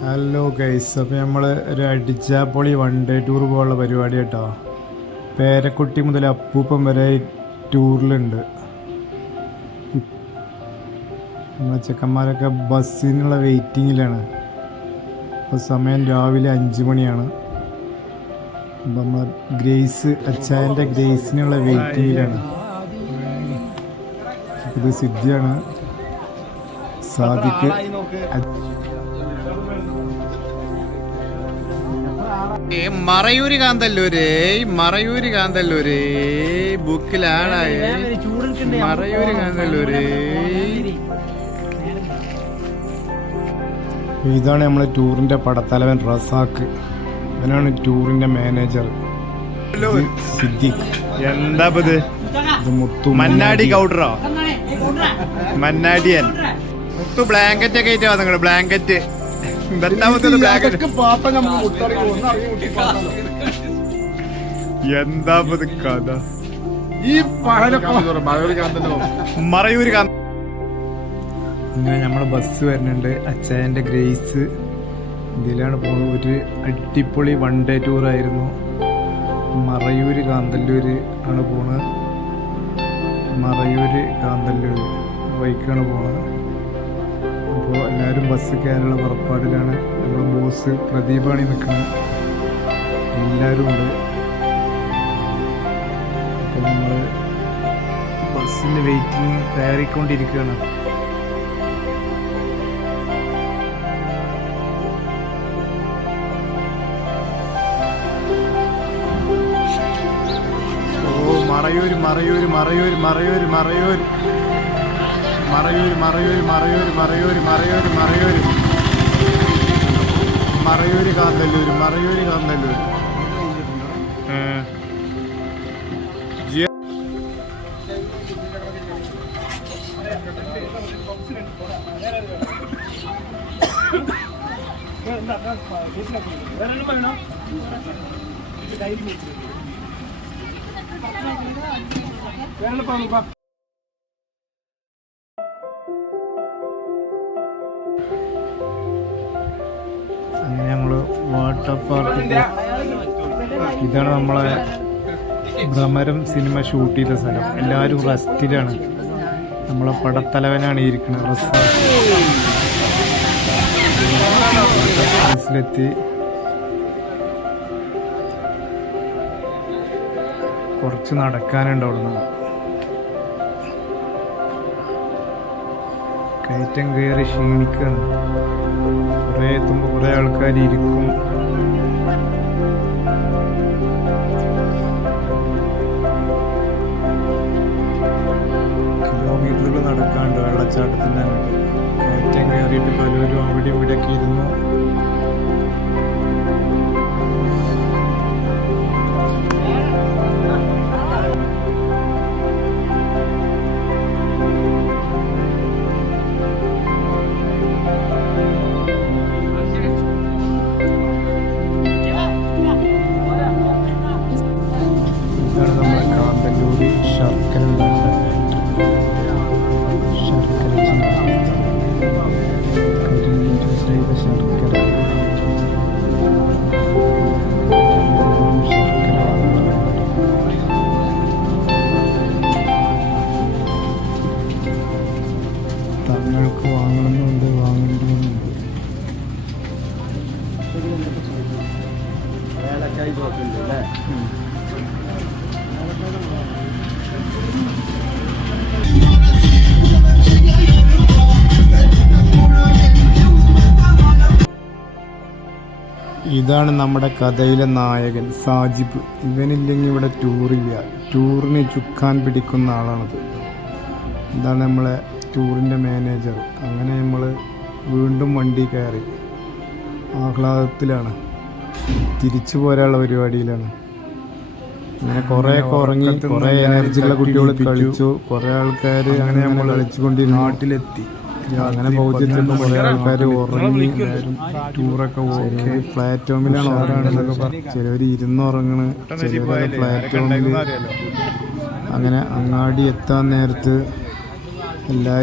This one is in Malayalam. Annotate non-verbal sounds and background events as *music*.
ഹലോ ഗൈസ് അപ്പോൾ നമ്മൾ ഒരു അടിച്ചാപ്പൊളി വൺ ഡേ ടൂർ പോകാനുള്ള പരിപാടി കേട്ടോ. പേരക്കുട്ടി മുതൽ അപ്പൂപ്പം വരെ ടൂറിലുണ്ട് നമ്മളെ ചെക്കന്മാരൊക്കെ ബസ്സിനുള്ള വെയിറ്റിങ്ങിലാണ്. ഇപ്പോൾ സമയം രാവിലെ അഞ്ച് മണിയാണ്. അപ്പം നമ്മൾ ഗ്രേസ് അച്ചായന്റെ ഗ്രേസിനുള്ള വെയിറ്റിങ്ങിലാണ്. ഇത് സിദ്ധിയാണ്. സാദിക്ക് മറയൂര് കാന്തല്ലൂര്. മറയൂരി മറയൂര് കാന്തല്ലൂര്. കാന്തല്ലൂരേ മറയൂര് കാന്തല്ലൂര്. ഇതാണ് നമ്മളെ ടൂറിന്റെ പടത്തലവൻ റസാക്ക്. ഇവനാണ് ടൂറിന്റെ മാനേജർ. സിദ്ദിഖ്. എന്താ ഇത് മുത്തു മന്നാടി കൗഡറോ മന്നാടിയൻ. മുത്തു ബ്ലാങ്കറ്റ് ഒക്കെ ആയിട്ട് വന്നു ബ്ലാങ്കറ്റ്. എന്താ കഥ? ഈ മറയൂര് കാന്ത അങ്ങനെ നമ്മളെ ബസ് വരുന്നുണ്ട്. അച്ചായന്റെ ഗ്രേസ്. ഇതിലാണ് പോകുന്നത് ഒരു അടിപൊളി വൺ ഡേ ടൂർ ആയിരുന്നു. മറയൂര് കാന്തല്ലൂര് ആണ് പോണത്. മറയൂര് കാന്തല്ലൂര് ബൈക്കാണ് പോണത്. അപ്പോൾ എല്ലാവരും ബസ് കയറാനുള്ള പുറപ്പാടിലാണ് നമ്മുടെ ബോസ് പ്രദീപാണി നിൽക്കുന്നത്. എല്ലാവരും ഉണ്ട്. അപ്പോൾ നമ്മൾ ബസ്സിന്റെ വെയിറ്റിംഗ് കയറിക്കൊണ്ടിരിക്കുകയാണ്. ഓ മറയൂര് മറയൂര് മറയൂര് മറയൂര്. മറയൂര് മറയൂര് മറയൂര് മറയൂര് മറയൂര് മറയൂര്. മറയൂര് കാന്തല്ലൂര് മറയൂര് കാന്തല്ലൂര്. *coughs* വേറെ പാ. നമ്മൾ വാട്ടർ പാർക്ക് ഇതാണ് നമ്മളെ ഭ്രമരം സിനിമ ഷൂട്ട് ചെയ്ത സ്ഥലം. എല്ലാവരും റെസ്റ്റിലാണ്. നമ്മളെ പടത്തലവനാണ് ഇരിക്കുന്നത് റെസ്റ്റിലെത്തി കുറച്ച് നടക്കാനുണ്ട് അവിടുന്ന്. കയറ്റം കയറി ക്ഷീണിക്കുകയാണ് കുറേ എത്തുമ്പോൾ കുറേ ആൾക്കാർ ഇരിക്കും. കിലോമീറ്ററുകൾ നടക്കാണ്ട് വെള്ളച്ചാട്ടത്തിന്റെ കയറ്റം കയറിയിട്ട് പലരും അവിടെ ഇവിടെയൊക്കെ ഇരുന്നു. ഇതാണ് നമ്മുടെ കഥയിലെ നായകൻ സാജിബ്. ഇവനില്ലെങ്കിൽ ഇവിടെ ടൂറില്ല ടൂറിന് ചുക്കാൻ പിടിക്കുന്ന ആളാണത്. ഇതാണ് നമ്മളെ ടൂറിന്റെ മാനേജർ അങ്ങനെ നമ്മൾ വീണ്ടും വണ്ടി കയറി. ആഹ്ലാദത്തിലാണ്. തിരിച്ചു പോരാനുള്ള പരിപാടിയിലാണ്. അങ്ങനെ കുറേ ഒക്കെ ഉറങ്ങി കുറേ എനർജിയുള്ള കുട്ടികൾ കളിച്ചു. കുറേ ആൾക്കാർ അങ്ങനെ നമ്മൾ കളിച്ചുകൊണ്ടിരുന്നു. നാട്ടിലെത്തി. അങ്ങനെ പൗദ്യത്തിലും കുറേ ആൾക്കാർ ഉറങ്ങി. ടൂറൊക്കെ പോകും പ്ലാറ്റ്ഫോമിലാണ് ഉറങ്ങുന്നതൊക്കെ പറഞ്ഞു ചിലവർ ഇരുന്നുറങ്ങണ് ചിലവർ പ്ലാറ്റ്ഫോമിൽ അങ്ങനെ അങ്ങാടി എത്താൻ നേരത്ത് എല്ലാവരും